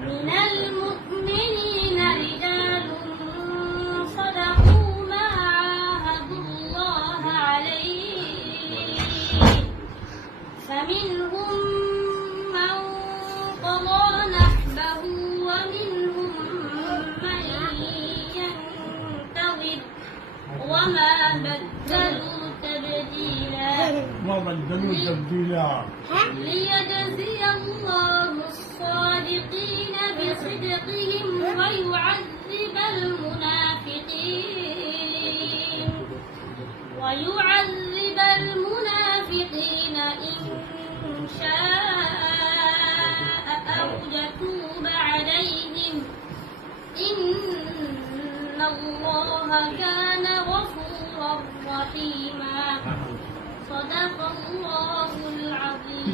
من المؤمنين رجال صدقوا ما عاهدوا الله عليه فمنهم من قضى نحبه ومنهم من ينتظر وما بدلوا تبديلا ليجزي الله الصادقين بصدقهم ويعذب المنافقين إن شاء أو يتوب عليهم إن الله كان غفورا رحيما صدق الله العظيم.